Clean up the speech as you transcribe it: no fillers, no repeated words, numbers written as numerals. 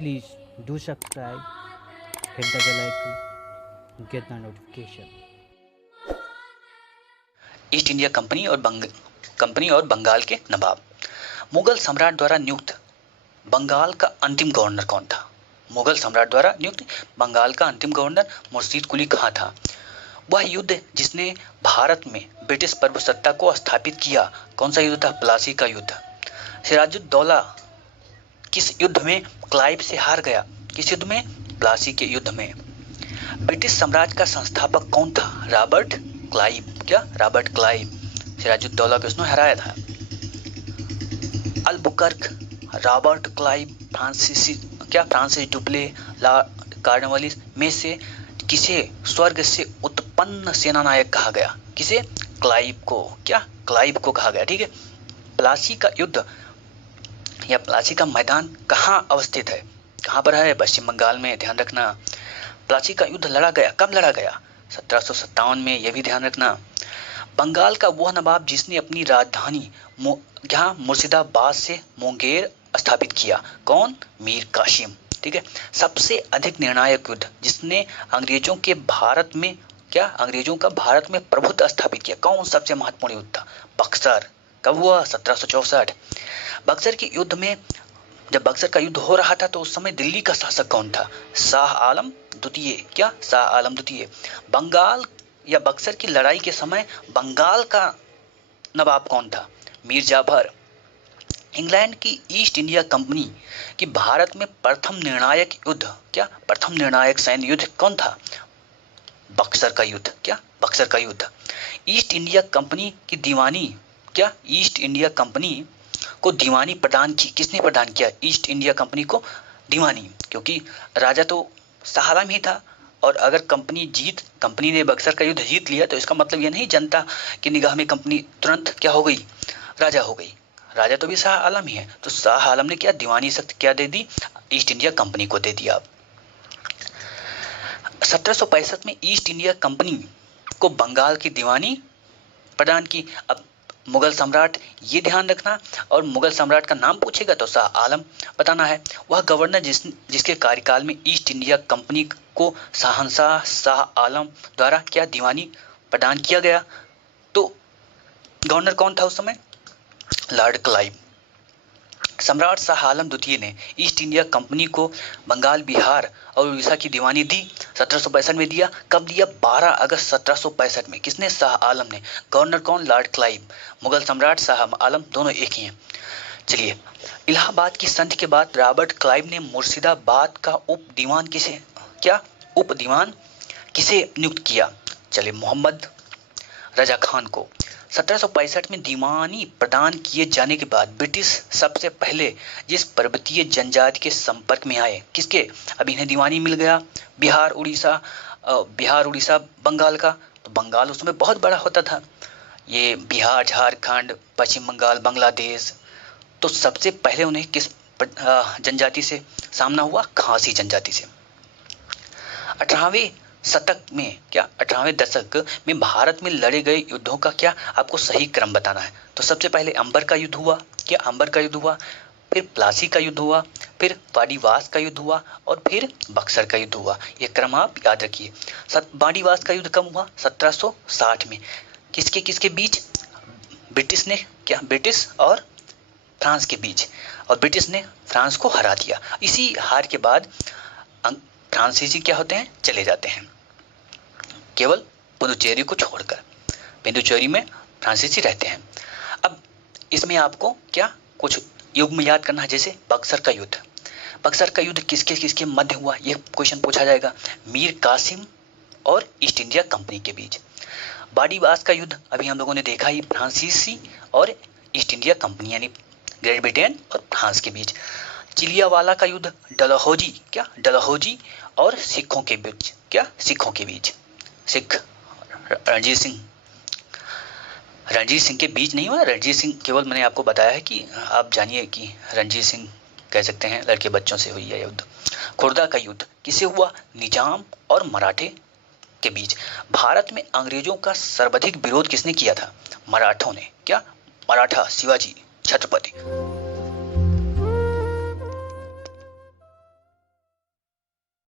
Please do subscribe, hit the bell icon, get the notification. East India company और बंगाल के नवाब। मुगल सम्राट द्वारा नियुक्त बंगाल का अंतिम गवर्नर कौन था? मुगल सम्राट द्वारा नियुक्त बंगाल का अंतिम गवर्नर मुर्शीद कुली खां था। वह युद्ध जिसने भारत में ब्रिटिश प्रभुसत्ता को स्थापित किया, कौन सा युद्ध था? प्लासी का युद्ध। सिराजुद्दौला किस युद्ध में क्लाइव से हार गया? किस युद्ध में? प्लासी के युद्ध में। ब्रिटिश साम्राज्य का संस्थापक कौन था? Robert Clive. क्या? Robert Clive. सिराजुद्दौला को उसने हराया था। Albuquerque, Robert Clive, Francis Dupleix, Lord Cornwallis में से किसे स्वर्ग से उत्पन्न सेनानायक कहा गया? किसे? क्लाइव को। क्या? क्लाइव को कहा गया। ठीक है। प्लासी का युद्ध या प्लासी का मैदान कहाँ अवस्थित है? कहाँ पर है? पश्चिम बंगाल में। ध्यान रखना। प्लासी का युद्ध लड़ा गया, कब लड़ा गया? 1757 में। यह भी ध्यान रखना। बंगाल का वह नवाब जिसने अपनी राजधानी यहाँ मुर्शिदाबाद से मुंगेर स्थापित किया, कौन? मीर कासिम। ठीक है। सबसे अधिक निर्णायक युद्ध जिसने अंग्रेजों का भारत में प्रभुत्व स्थापित किया, कौन सबसे महत्वपूर्ण युद्ध था? बक्सर। कब हुआ? 1764। बक्सर के युद्ध में, जब बक्सर का युद्ध हो रहा था तो उस समय दिल्ली का शासक कौन था? शाह आलम द्वितीय। क्या? शाह आलम द्वितीय। बंगाल या बक्सर की लड़ाई के समय बंगाल का नवाब कौन था? मीर जाफर। इंग्लैंड की ईस्ट इंडिया कंपनी की भारत में प्रथम निर्णायक युद्ध, क्या? प्रथम निर्णायक सैन्य युद्ध कौन था? बक्सर का युद्ध। क्या? बक्सर का युद्ध। ईस्ट इंडिया कंपनी की दीवानी, क्या? ईस्ट इंडिया कंपनी को दीवानी प्रदान की, किसने प्रदान किया ईस्ट इंडिया कंपनी को दीवानी? क्योंकि राजा तो शाह आलम ही था, और अगर कंपनी ने बक्सर का युद्ध जीत लिया तो इसका मतलब यह नहीं जनता की निगाह में कंपनी तुरंत क्या हो गई? राजा हो गई। राजा तो भी शाह आलम ही है। तो शाह आलम ने क्या दीवानी शक्ति क्या दे दी? ईस्ट इंडिया कंपनी को दे दिया। 1765 में ईस्ट इंडिया कंपनी को बंगाल की दीवानी प्रदान की। अब मुगल सम्राट, ये ध्यान रखना, और मुगल सम्राट का नाम पूछेगा तो शाह आलम बताना है। वह गवर्नर जिसके कार्यकाल में ईस्ट इंडिया कंपनी को शहंशाह शाह आलम द्वारा क्या दीवानी प्रदान किया गया, तो गवर्नर कौन था उस समय? Lord Clive. सम्राट शाह आलम द्वितीय ने ईस्ट इंडिया कंपनी को बंगाल, बिहार और उड़ीसा की दीवानी दी। 1765 में दिया। कब दिया? 12 अगस्त 1765 में। किसने? शाह आलम ने। गवर्नर कौन? Lord Clive. मुगल सम्राट शाह आलम दोनों एक ही हैं। चलिए, इलाहाबाद की संधि के बाद रॉबर्ट क्लाइव ने मुर्शिदाबाद का उप दीवान किसे नियुक्त किया? चलिए, मोहम्मद रजा खान को। 1765 में दीवानी प्रदान किए जाने के बाद ब्रिटिश सबसे पहले जिस पर्वतीय जनजाति के संपर्क में आए, किसके? अब इन्हें दीवानी मिल गया बिहार उड़ीसा बंगाल का। तो बंगाल उसमें बहुत बड़ा होता था, ये बिहार, झारखंड, पश्चिम बंगाल, बांग्लादेश। तो सबसे पहले उन्हें किस जनजाति से सामना हुआ? खासी जनजाति से। 18वें दशक में भारत में लड़े गए युद्धों का क्या आपको सही क्रम बताना है। तो सबसे पहले अंबर का युद्ध हुआ। क्या? अंबर का युद्ध हुआ। फिर प्लासी का युद्ध हुआ, फिर वाडीवास का युद्ध हुआ, और फिर बक्सर का युद्ध हुआ। ये क्रम आप याद रखिए। वाडीवास का युद्ध कब हुआ? 1760 में। किसके बीच? ब्रिटिश और फ्रांस के बीच, और ब्रिटिश ने फ्रांस को हरा दिया। इसी हार के बाद फ्रांसीसी क्या होते हैं? चले जाते हैं, केवल पुदुचेरी को छोड़कर। पुदुचेरी में फ्रांसीसी रहते हैं। अब इसमें आपको क्या कुछ युग याद करना है, जैसे बक्सर का युद्ध किसके मध्य हुआ, यह क्वेश्चन पूछा जाएगा। मीर कासिम और ईस्ट इंडिया कंपनी के बीच। वाडीवास का युद्ध अभी हम लोगों ने देखा ही, फ्रांसीसी और ईस्ट इंडिया कंपनी यानी ग्रेट ब्रिटेन और फ्रांस के बीच। चिलियावाला का युद्ध डलहौजी और सिखों के बीच। क्या? सिखों के बीच। सिख रणजीत सिंह के बीच नहीं हुआ। रणजीत सिंह केवल मैंने आपको बताया है कि आप जानिए कि रणजीत सिंह कह सकते हैं लड़के बच्चों से हुई है युद्ध। खुर्दा का युद्ध किससे हुआ? निजाम और मराठे के बीच। भारत में अंग्रेजों का सर्वाधिक विरोध किसने किया था? मराठों ने। क्या? मराठा शिवाजी छत्रपति।